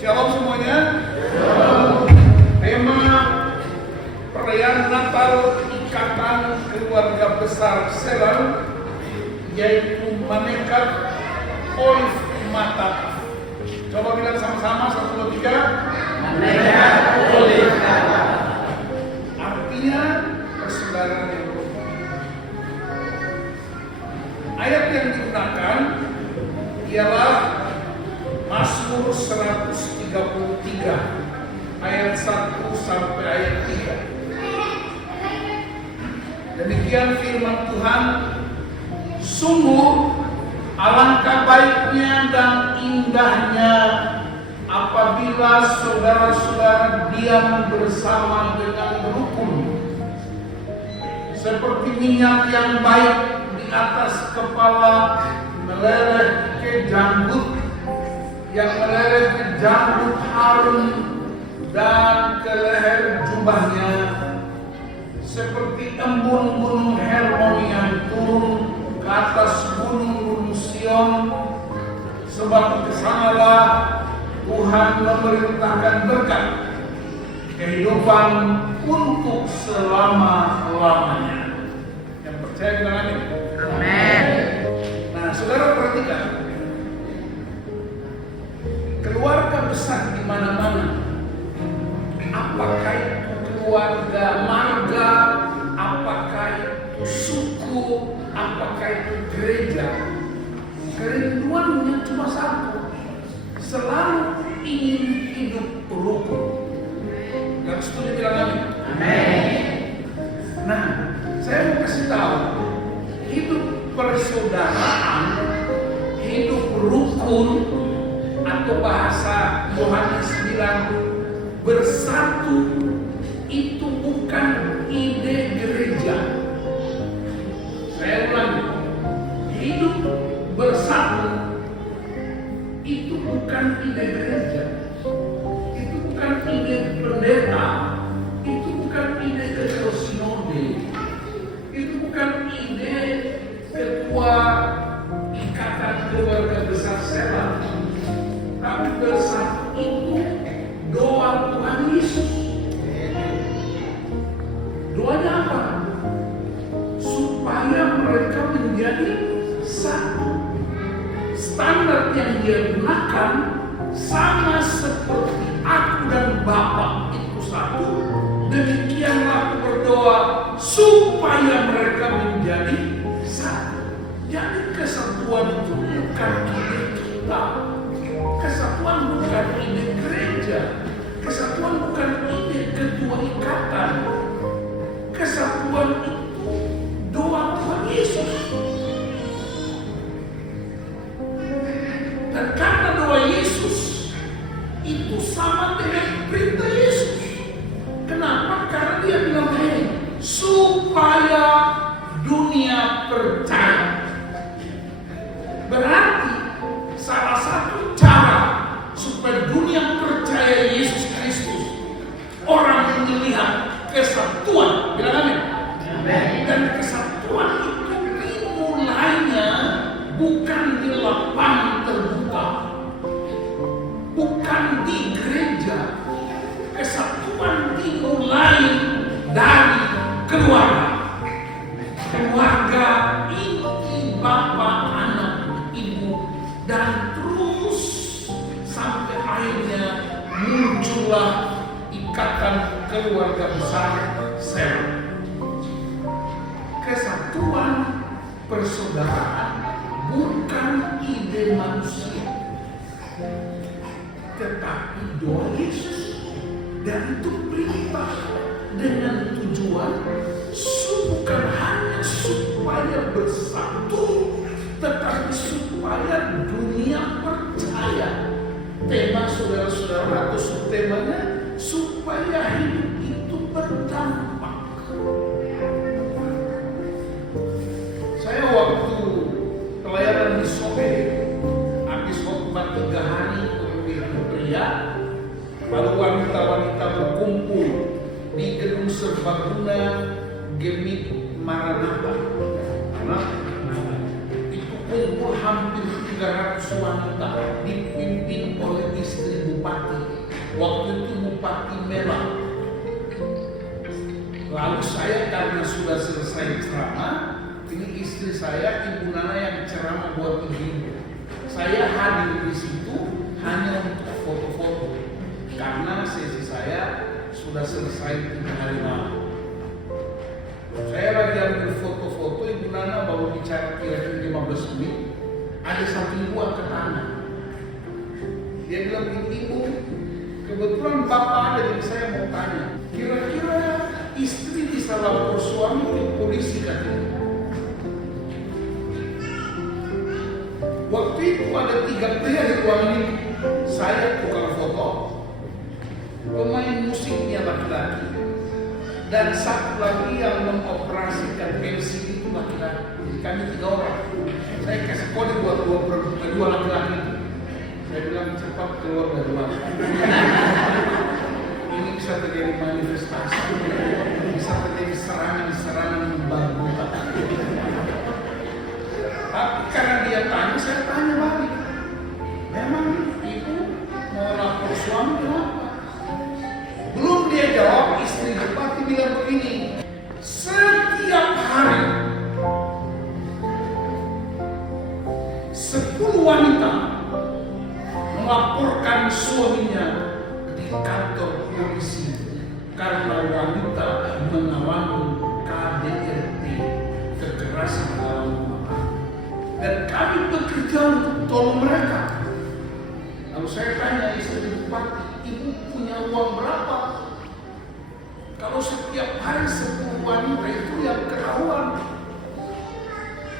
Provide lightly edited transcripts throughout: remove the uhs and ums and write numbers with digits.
Shalom semuanya. Tema perayaan Natal Ikatan Keluarga Besar Selan yaitu Manekat Olive Mata. Coba bilang sama-sama 1, 2, 3. Manekat Olive Mata. Artinya persaudaraan yang rukun. Ayat yang digunakan ialah Mazmur 133 ayat 1 sampai ayat 3. Demikian firman Tuhan, sungguh alangkah baiknya dan indahnya apabila saudara-saudara diam bersama dengan rukun, seperti minyak yang baik di atas kepala meleleh ke janggut, yang meleleh ke janggut Harun dan ke leher jubahnya, seperti embun gunung Hermon yang turun ke atas gunung-gunung Sion, sebab kesanalah Tuhan memerintahkan berkat kehidupan untuk selama-lamanya. Yang percaya bilang amin. Amin. Nah, saudara perhatikan, keluarga besar di mana-mana, apakah itu keluarga marga, apakah itu suku, apakah itu gereja, kerinduannya cuma satu, selalu ingin hidup rukun. Yang setuju bilang amin. Amin. Nah, saya mau kasih tahu, hidup persaudaraan, hidup rukun, atau bahasa Yohanes bilang bersatu, itu bukan ide gereja. Saya ulangi, hidup bersatu itu bukan ide gereja, itu bukan ide pendeta, itu bukan ide ketua sinode, itu bukan ide ketua ikatan keluarga besar Selan. Tapi bersatu itu doa Tuhan Yesus. Doanya apa? Supaya mereka menjadi satu. Standar yang dia gunakan sama seperti aku dan Bapa itu satu. Demikianlah aku berdoa supaya mereka menjadi satu. Jadi kesatuan itu bukan ide kita. Kesatuan bukan ide gereja, kesatuan bukan ide ketua ikatan, kesatuan itu doa Tuhan Yesus. Dan karena doa Yesus itu sama dengan perintah Yesus. Kenapa? Karena dia bilang supaya dunia percaya. Berarti salah satu cara supaya dunia percaya Yesus Kristus, orang melihat kesatuan, bilang amin. Dan kesatuan itu dimulainya bukan di lapangan terbuka, bukan di gereja. Kesatuan dimulai dari keluarga. Keluarga inti Bapa, Anak, Ibu, dan terus sampai akhirnya muncullah ikatan keluarga besar Selan. Kesatuan persaudaraan bukan ide manusia, tetapi doa Yesus. Dan itu perintah dengan tujuan bukan hanya supaya bersatu, tetapi supaya dunia percaya. Tema saudara-saudara atau subtemanya supaya hidup itu berdampak. Saya waktu pelayanan di Sobe, habis khotbah 3 hari pemilihan pria, lalu wanita-wanita berkumpul di gedung serbaguna Gemit Maranatha. Itu kumpul hampir 300 wanita dipimpin oleh istri bupati bupati Melang. Lalu saya karena sudah selesai ceramah, ini istri saya, Ibu Nana yang ceramah buat ibu. Saya hadir di situ hanya untuk foto-foto karena sesi saya sudah selesai 3 hari lalu. Saya lagi ambil foto-foto, Ibu Nana baru bicara kira-kira 15 menit. Ada satu ibu angkat tangan. Dia bilang, ibu, kebetulan bapak ada dan saya mau tanya, kira-kira istri bisa lapor suami ke polisi katanya. Waktu itu ada 3 pria di ruangan ini. Saya tukang foto, pemain musiknya laki-laki, dan satu lagi yang mengoperasikan LCD itu laki-laki. Kami 3 orang. Saya kasih kode buat dua laki-laki. Saya bilang cepat keluar dari rumah. Ini bisa terjadi manifestasi, bisa terjadi serangan-serangan membangun. Tapi karena dia tanya, saya tanya balik. Memang ibu mau lapor suami kenapa? Belum dia jawab, istri bupati bilang begini, setiap hari 10 wanita melaporkan suaminya di kantor polisi karena wanita mengalami KDRT, kekerasan dalam rumah tangga. Dan kami bekerja untuk tolong mereka. Lalu saya tanya istri bupati, ibu punya uang berapa? Kalau setiap hari 10 wanita itu yang ketahuan,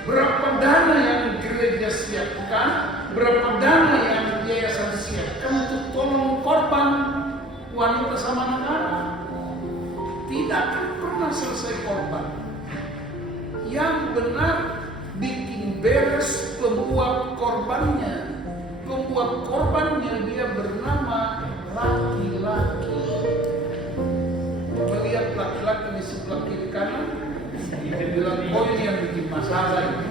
berapa dana yang gereja siapkan, berapa dana yang yayasan siapkan untuk tolong korban wanita sama anak-anak? Tidak akan pernah selesai korban. Yang benar bikin beres pembuat korbannya. Pembuat korbannya dia bernama laki-laki. Melihat laki-laki di sebelah kiri kanan, dia bilang, oh ini yang bikin masalah.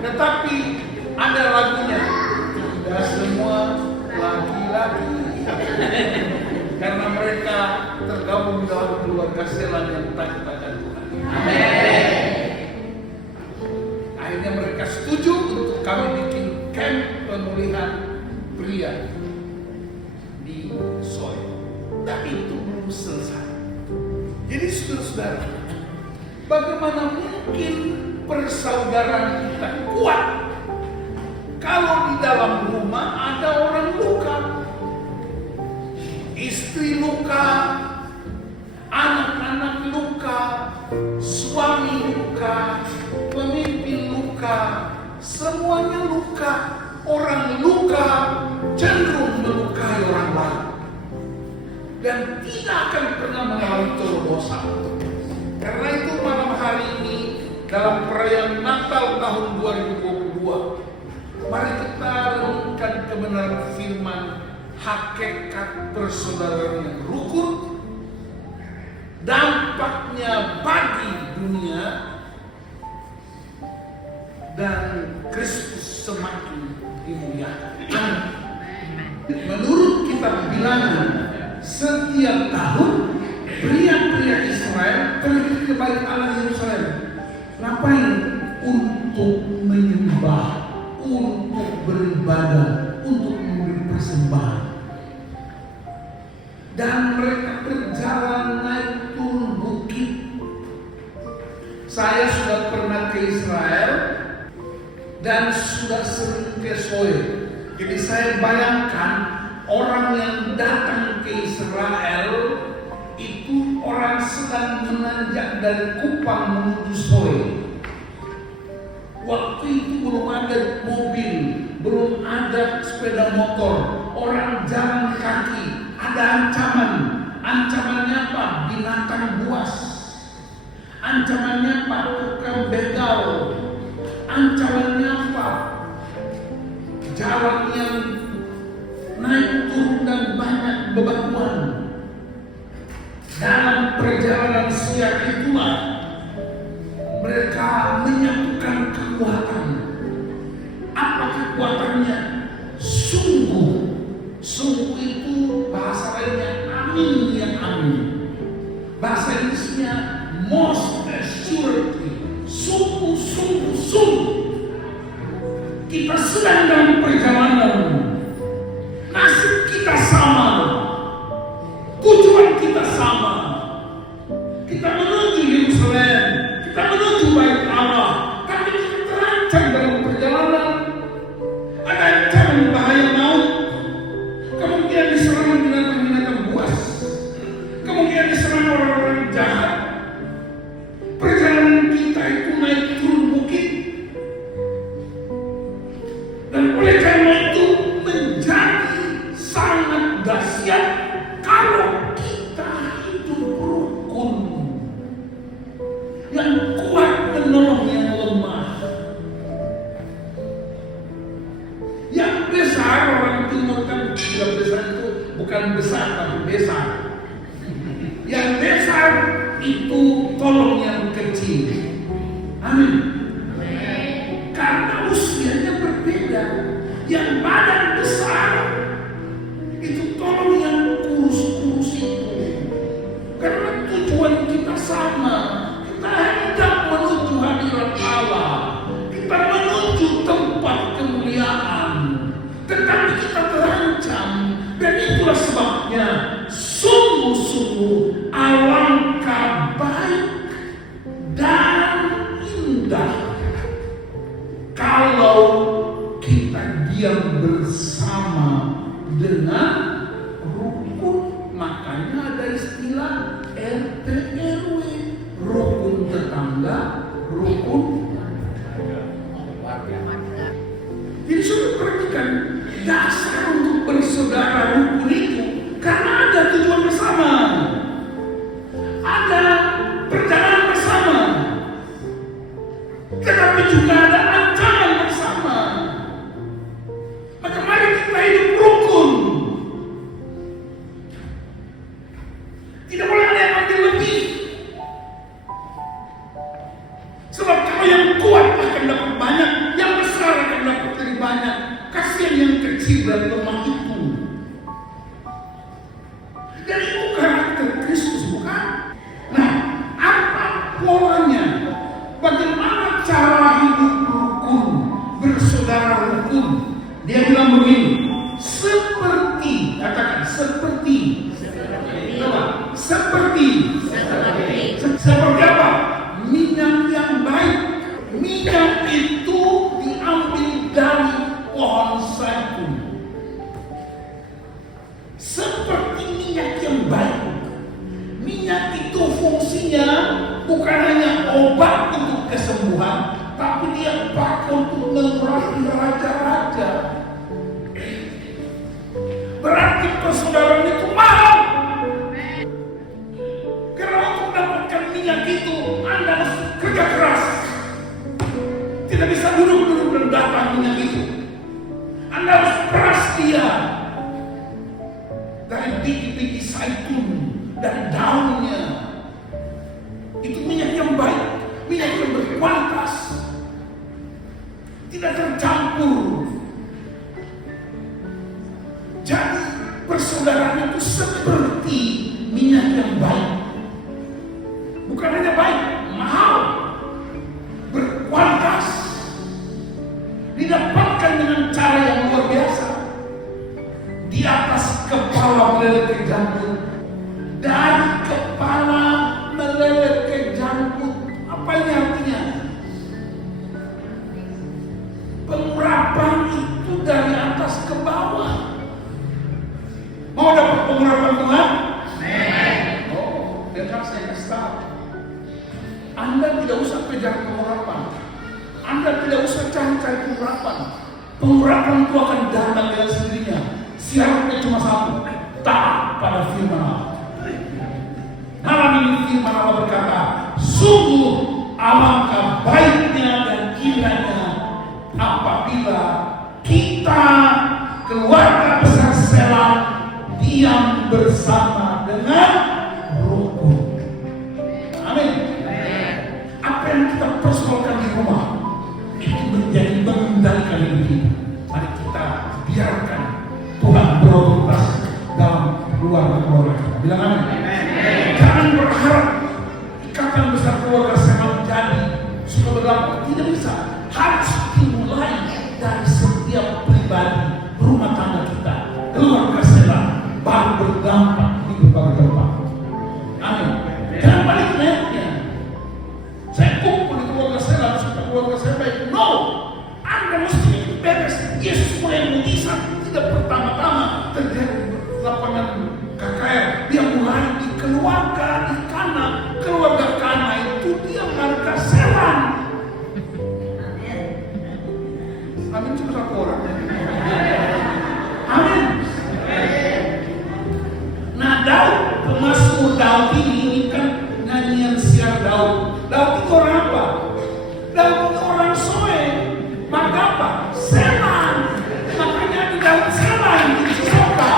Tetapi ada lagunya, tidak semua laki-laki, karena mereka tergabung dalam keluarga Selah yang takut-takut Tuhan. Amin. Akhirnya mereka setuju untuk kami bikin camp pemulihan pria di Soy. Tapi itu belum selesai. Jadi saudara-saudara, bagaimana mungkin persaudaraan kita kuat kalau di dalam rumah ada orang luka, istri luka, anak-anak luka, suami luka, pemimpin luka, semuanya luka. Orang luka cenderung melukai orang lain dan tidak akan pernah mengalami terobosan. Karena itu malam hari ini dalam perayaan Natal tahun 2022, mari kita renungkan kebenaran firman, hakikat persaudaraan yang rukun, dampaknya bagi dunia, dan Kristus semakin dimuliakan. Menurut kitab Bilangan, setiap tahun pria-pria Israel pergi ke bait Allah Yerusalem. Ngapain? Untuk menyembah, untuk beribadah, untuk memberi persembahan. Dan mereka berjalan naik turun bukit. Saya sudah pernah ke Israel dan sudah sering ke Soy. Jadi saya bayangkan orang yang datang ke Israel itu orang sedang menanjak dari Kupang menuju Soy. Waktu itu belum ada mobil, belum ada sepeda motor, orang jalan kaki. Ada ancaman. Ancamannya apa? Binatang buas. Ancamannya apa? Tukang begal. Ancamannya apa? Jalan yang naik turun dan banyak bebatuan. Dalam perjalanan siang itulah mereka menyatukan kekuatan. Apa kekuatannya? Sungguh. Sungguh itu bahasa bahasa Inggrisnya most assuredly, sungguh. Kita sedang dalam perjalanan, nasib kita sama, tujuan kita sama. Kita menuju Yerusalem, kita menuju Bait Allah, tapi kita terancam dalam perjalanan. Ada ancaman bahaya maut, kemungkinan diserang binatang-binatang buas, kemungkinan diserang orang-orang jahat. Perjalanan kita itu naik turun bukit, dan oleh karena itu menjadi sangat dahsyat kalau kita hidup rukun, yang kuat menolong yang lemah. Yang besar, orang timur kan bilang besar itu bukan besar tapi besar. Yang besar itu tolong yang kecil. Amin. Karena usianya berbeda. Yang badan besar itu tolong yang kurus-kurus itu. Karena tujuan kita sama. Kita hendak menuju hadirat Allah. Kita menuju tempat kemuliaan. Tetapi kita terancam. Dan itulah sebabnya sungguh-sungguh alangkah baik dan indah kalau kita diam bersama dengan rukun. Makanya ada istilah RT RW, rukun tetangga, rukun warga. Jadi sudah perhatikan dasar untuk bersaudara rukun itu karena ada tujuan bersama, ada perjalanan bersama, tetapi juga ada ancaman bersama. Maka mari kita hidup rukun. Tidak boleh ada yang ambil lebih. Sebab kalau yang kuat akan dapat banyak, yang besar akan dapat lebih banyak. Kasihan yang kecil dan lemah itu. Dan itu karakter Kristus, bukan? Nah, apa polanya? Bagaimana cara hidup rukun, bersaudara rukun? Dia bilang begini, seperti, katakan seperti. Seperti apa? Minyak yang baik. Minyak itu diambil dari pohon zaitun. Seperti minyak yang baik. Minyak itu fungsinya bukan hanya obat untuk kesembuhan, tapi dia pakai untuk mengurapi raja-raja. Berarti persaudaraan itu mahal. Karena untuk mendapatkan minyak itu, Anda harus kerja keras. Tidak bisa duduk-duduk dan dapat minyak itu. Anda harus peras dia dari biji-biji zaitun, dari daunnya. Itu minyak yang baik, minyak yang berkualitas, tidak tercampur. Jadi persaudaraan itu seperti minyak yang baik. Bukan hanya baik, mahal, berkualitas, didapatkan dengan cara yang luar biasa. Di atas kepala meleleh ke janggut, dari kepala meleleh ke janggut. Apa ini artinya? Pengurapan itu dari atas ke bawah. Mau dapat pengurapan Tuhan? Oh, dengar saya kasih tahu. Anda tidak usah kejar pengurapan. Anda tidak usah cari-cari pengurapan. Pengurapan itu akan datang dengan sendirinya. Syaratnya cuma satu, taat pada firman Allah. Malam ini firman Allah berkata, sungguh alangkah baiknya dan indahnya apabila kita keluarga besar Selah diam bersama dengan rukun. Amin. Apa yang kita persoalkan di rumah itu menjadi mengendalikan hidup kita. Mari kita biarkan Tuhan berotoritas dalam keluarga kita. Bilang amin. Jangan berharap bisa keluarga saya menjadi suka berdampak, tidak bisa. Harus dimulai dari setiap pribadi, rumah tangga kita, keluarga saya, baru berdampak di berbagai tempat. Amin. Jangan balik netnya. Saya kumpul di keluarga saya, supaya keluarga saya baik. No, Anda mesti beres. Yesus mulai mujizat tidak pertama-tama terjadi di lapangan KKR. Dia mulai di keluarga di Kana. Keluarga Kana itu dia marga Selan. Amin, cuma satu orang. Amin. Nah, Daud, pemazmur Daud ini kan nyanyian siar Daud. Daud itu orang apa? Daud itu orang Soe. Maka apa? Selan. Makanya di Daud Selan di Cisoka.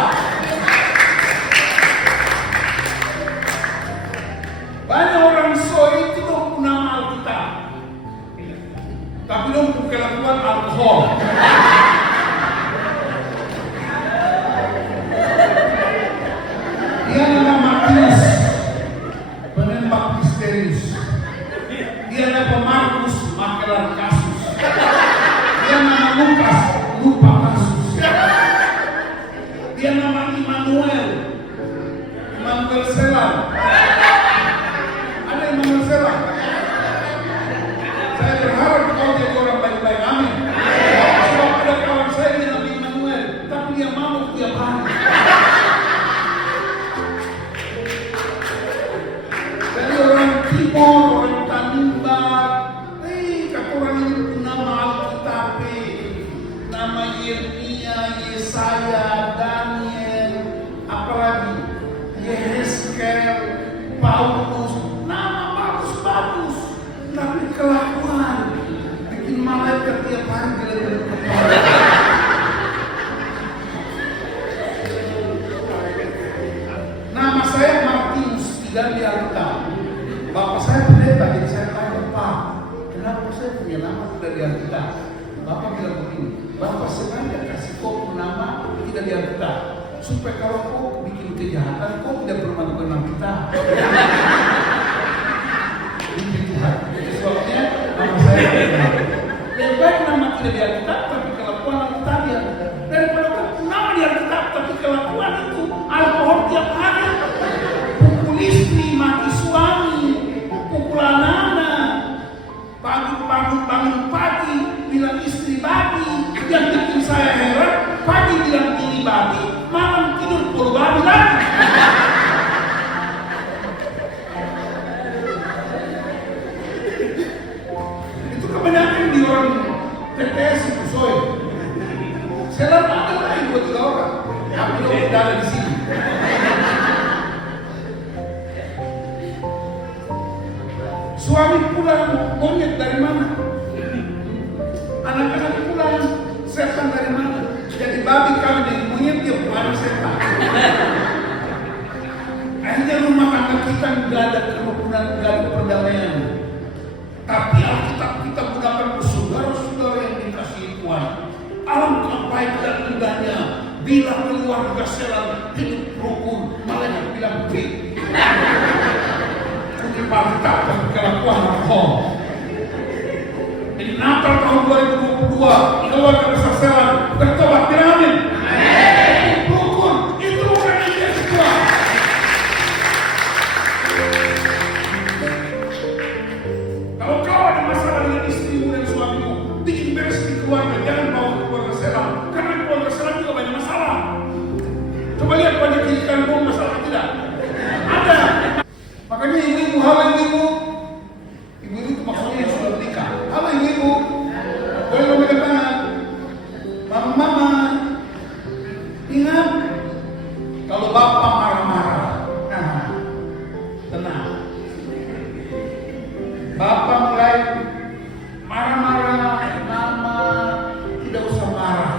Banyak orang Soe itu dong nama Alkitab, tapi dong kelakuan alkohol. Dia nama Matius, penembak misterius. Dia nama Markus, makelar kasus. Dia nama Lukas, lupa kasus. Dia nama Immanuel, Immanuel Selan. Ada Immanuel Selan? Saya berharap kau jadi orang baik-baik. Amin. Sebab ada kawan saya yang nama Immanuel, tapi dia mau tiap hari. Jadi orang Timur, orang Tanimbar, kata orang ini nama Alkitab, nama Yeremia, Yesaya, Daniel, apalagi Yehezkel, Paulus, nama bagus-bagus, tapi kelakuan bikin malaikat tiap hari gila-gila kepala. Nama saya Martinus, tidak di Alkitab. Bapak saya pendeta, jadi saya tanya, Pak, kenapa saya punya nama tidak di Alkitab? Bapak bilang begini, Bapak sengaja kasih kau nama tidak di Alkitab, supaya kalau kau bikin kejahatan, kau tidak bermanfaat kita. Ini Tuhan. Itu sebabnya nama saya lebih baik nama tidak di Alkitab, tapi kelakuan Alkitab ya. Daripada kau nama di Alkitab, tapi kelakuan itu alkohol tiap hari, pukul istri, mati suami, pukul anak-anak, bangun pagi bilang istri babi. Yang bikin saya heran, pagi bilang ini babi, malam tidur puluh babi lagi. Itu kebanyakan di orang TTS itu Soe. Saya ada lain buat 3 orang, tapi tidak ada di sini. Suami pulang, monyet dari mana? Anak-anak pulang, setan dari mana? Jadi babi kawin dengan monyet, dia pulang setan. Akhirnya rumah tangga kita nggak ada kerukunan, nggak ada perdamaian. Tapi Alkitab kita gunakan saudara-saudara yang dikasihi Tuhan. Alangkah baik dan indahnya bila keluarga Selan hidup rukun, malaikat bilang beri. Alkitab dan kelakuan alkohol. Jadi Natal tahun 2022, keluarga besar Selan bertobat, amin. Rukun, itu bukan intensi Tuhan. Kalau kau ada masalah dengan istrimu dan suamimu, bikin beres di keluarga, jangan bawa ke keluarga Selan, karena keluarga Selan juga banyak masalah. Coba lihat banyak kiri kampung masalah tidak? Ada. Makanya ibu-ibu, halo ibu-ibu. Ibu-ibu itu maksudnya yang sudah menikah. Halo ibu-ibu. Boleh memegang tangan. Mama-mama. Ingat, kalau bapak marah-marah, nah, tenang. Bapak mulai marah-marah, mama tidak usah marah.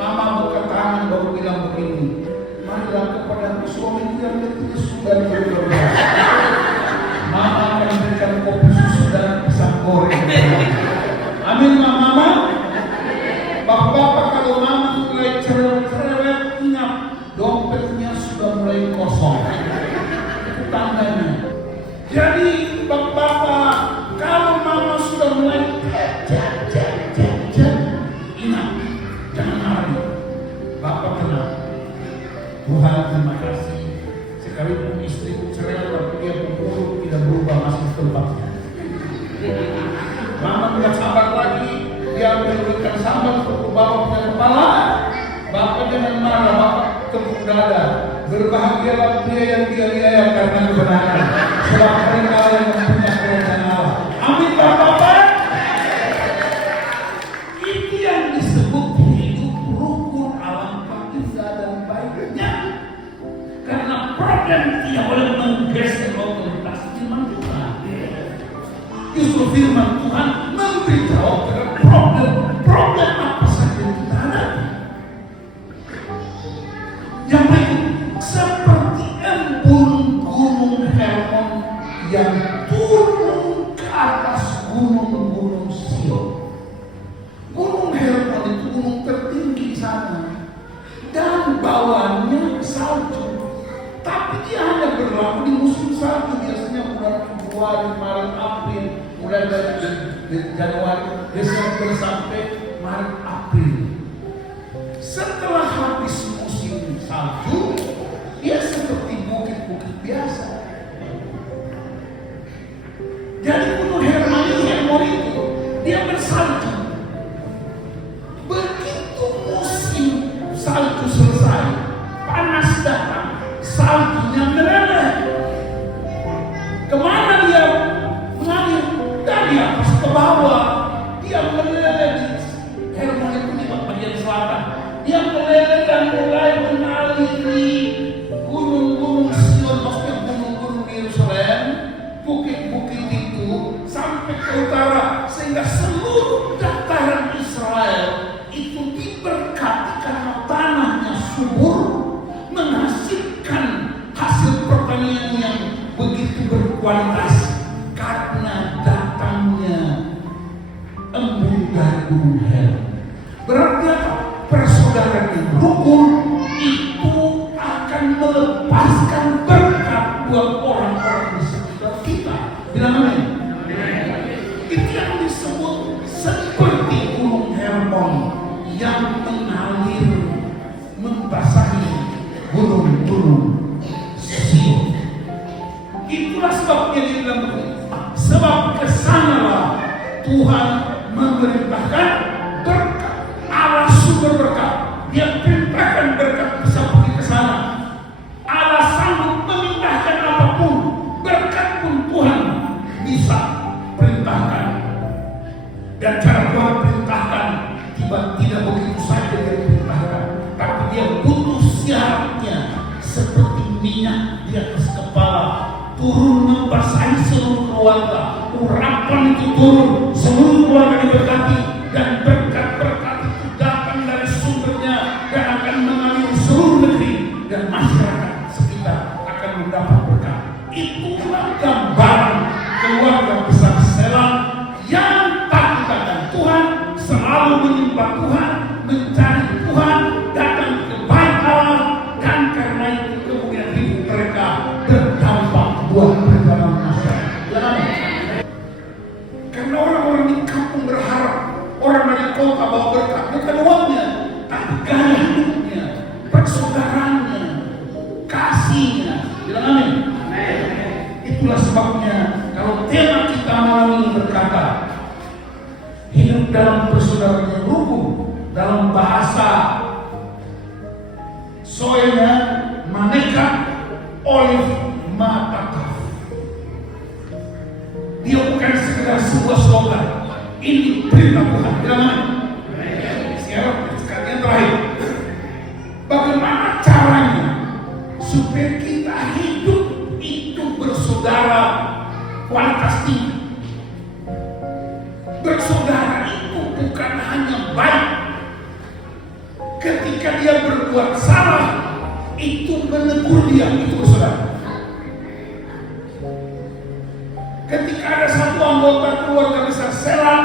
Mama buka tangan baru bilang begini, marilah kepada suami yang sudah berdoa. Mama akan memberikan kopi susu dan pisang goreng. Amin, mama. Bapak-bapak, kalau mama mulai cerewet, ingat dompetnya sudah mulai kosong. Itu tandanya. Jadi bapak Tuhan terima kasih. Sekalipun istriku cerai tapi dia pemurung tidak berubah, masih tempatnya. Mama tidak sabar lagi, dia memberikan sambal untuk bapak punya kepala. Bapak jangan marah, bapak tepuk dada. Berbahagialah pria yang dianiaya karena kebenaran, sebab mereka yang mempunyai kerajaan Allah. Amin bapak-bapak. Itu yang disebut hidup rukun, alangkah indah dan baiknya. Karena problem tidak boleh menggeser otoritas firman Tuhan. Justru firman Tuhan memberitahu problem apa saja yang kita hadapi. Yang berikut, seperti embun gunung Hermon yang turun ke atas gunung-gunung Sion. Gunung Hermon itu gunung tertinggi di sana dan bawahnya salju. Tapi dia hanya berlaku di musim salju, biasanya bulan Februari, Maret, April, mulai dari Januari, Desember sampai Maret, April. Setelah habis musim salju, dia seperti bukit-bukit biasa. Jadi gunung Hermon itu dia bersalju. Begitu musim salju selesai, panas datang, saljunya meleleh. Kemana dia mengalir? Dari atas ke bawah. Dia meleleh di Hermon itu di bagian selatan. Dia meleleh dan mulai mengaliri gunung-gunung Sion, maksudnya gunung-gunung Yerusalem, bukit-bukit itu sampai ke utara, sehingga seluruh dataran Israel itu diberkati karena tanahnya subur, menghasilkan hasil pertanian yang begitu berkualitas karena datangnya embun dari gunung Hermon. Berarti apa? Persaudaraan yang rukun itu akan melepaskan berkat buat orang-orang di sekitar kita. Bilang amin. Itu yang disebut seperti gunung Hermon yang mengalir membasahi gunung-gunung Sion. Itulah sebabnya dia bilang begini, sebab kesanalah Tuhan memerintahkan berkat. Allah sumber berkat, dia perintahkan berkat bisa pergi ke sana. Allah sanggup memindahkan apapun, berkat pun Tuhan bisa perintahkan. Dan cara Tuhan perintahkan tidak begitu saja dia perintahkan, tapi dia butuh syaratnya, seperti minyak di atas kepala turun membasahi seluruh keluarga. Urapan itu turun, seluruh keluarga diberkati, dan berkat-berkat itu datang dari sumbernya dan akan mengalir seluruh negeri, dan masyarakat sekitar akan mendapat berkat. Itulah gambaran keluarga besar Selah yang takut akan Tuhan, selalu menyembah Tuhan, mencari Tuhan, datang ke bait Allah, dan karena itu kemudian hidup mereka berdampak buat perjalanan masyarakat. Karena orang-orang di kampung berharap orang dari kota bawa berkat, bukan uangnya, tapi gaya hidupnya, persaudaraannya, kasihnya. Bilang amin. Itulah sebabnya kalau tema kita malam ini berkata hidup dalam persaudaraan yang rukun, dalam bahasa soalnya maneka olive matakaf. Dia bukan sekedar sebuah slogan, ini perintah Tuhan. Bilang amin. Sekarang sekalian terakhir, bagaimana caranya supaya kita hidup itu bersaudara kualitas tinggi? Bersaudara itu bukan hanya baik ketika dia berbuat salah, itu menegur dia, itu bersaudara. Ketika ada satu anggota keluarga besar Selah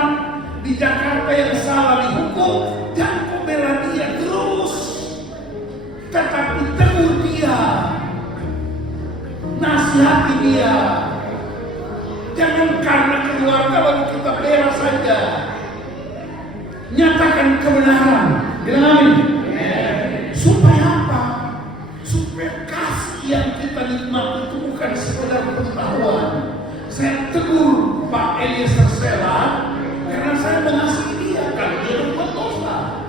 di Jakarta yang salah dihukum, jangan kau bela dia terus, tetapi tegur dia, nasihati dia. Jangan karena keluarga lalu kita bela saja. Nyatakan kebenaran. Bilang amin. Supaya apa? Supaya Supaya kasih yang kita nikmati itu bukan sekedar pengetahuan. Saya tegur Pak Eliezer Sela karena saya mengasihi dia kan dia berbuat dosa.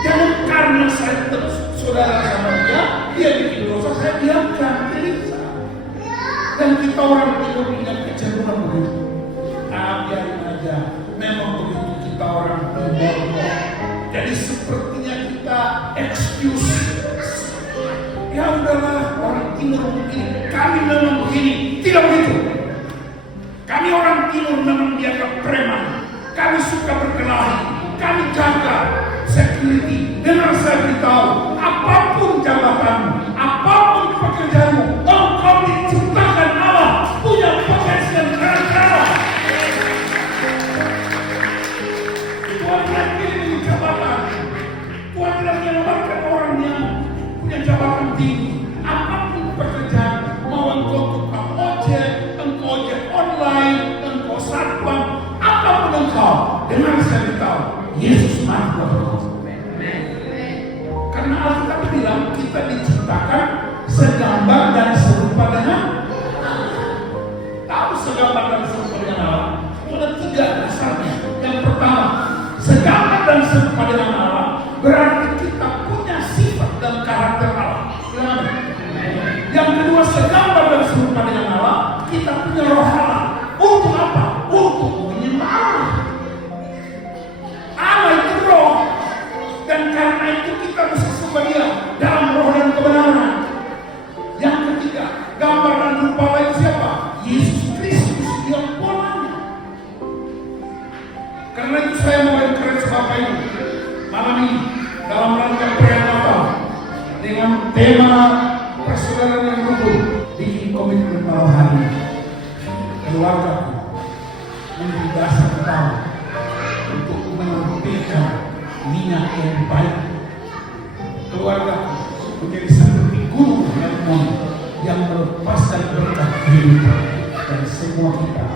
Jangan karena saya saudara sama dia bikin dosa, saya diamkan, tidak bisa. Dan kita orang timur punya kecenderungan begitu. Biarin aja, memang begitu kita orang timur. Jadi sepertinya kita excuse. Ya udahlah, orang timur begini, kami memang begini. Tidak begitu. Kami orang timur memang dianggap preman. Kami suka berkelahi. Kami jaga security. Dengar saya beritahu, apapun jabatanmu, apapun pekerjaanmu, engkau diciptakan Allah, punya potensi dan karakter. Tuhan tidak pilih jabatan. Tuhan tidak menyelamatkan orang yang punya jabatan tinggi. Apapun pekerjaan, mau engkau tukang ojek, engkau ojek online, engkau satpam, apapun engkau, dengar saya beritahu, Yesus mati buat engkau. Karena Alkitab bilang kita diciptakan segambar dan serupa dengan Allah. Tahu segambar dan serupa dengan Allah? Ada 3 dasarnya. Yang pertama, segambar dan serupa dengan Allah berarti kita punya sifat dan karakter Allah. Yang kedua, segambar dan serupa dengan Allah, kita punya roh Allah. Untuk apa? Untuk menyembah Allah. Allah itu roh. Dan karena itu kita mesti sembah Dia dalam roh dan kebenaran. Yang ketiga, gambar dan rupa lain siapa? Yesus Kristus yang polanya. Karena itu saya mau encourage Bapak Ibu malam ini dalam rangka perayaan Natal dengan tema persaudaraan yang rukun, bikin komitmen malam hari ini. Keluarga menjadi dasar utama untuk menerbitkan minyak yang baik. Keluarga menjadi seperti gunung yang melepaskan berkat kehidupan, dan semua kita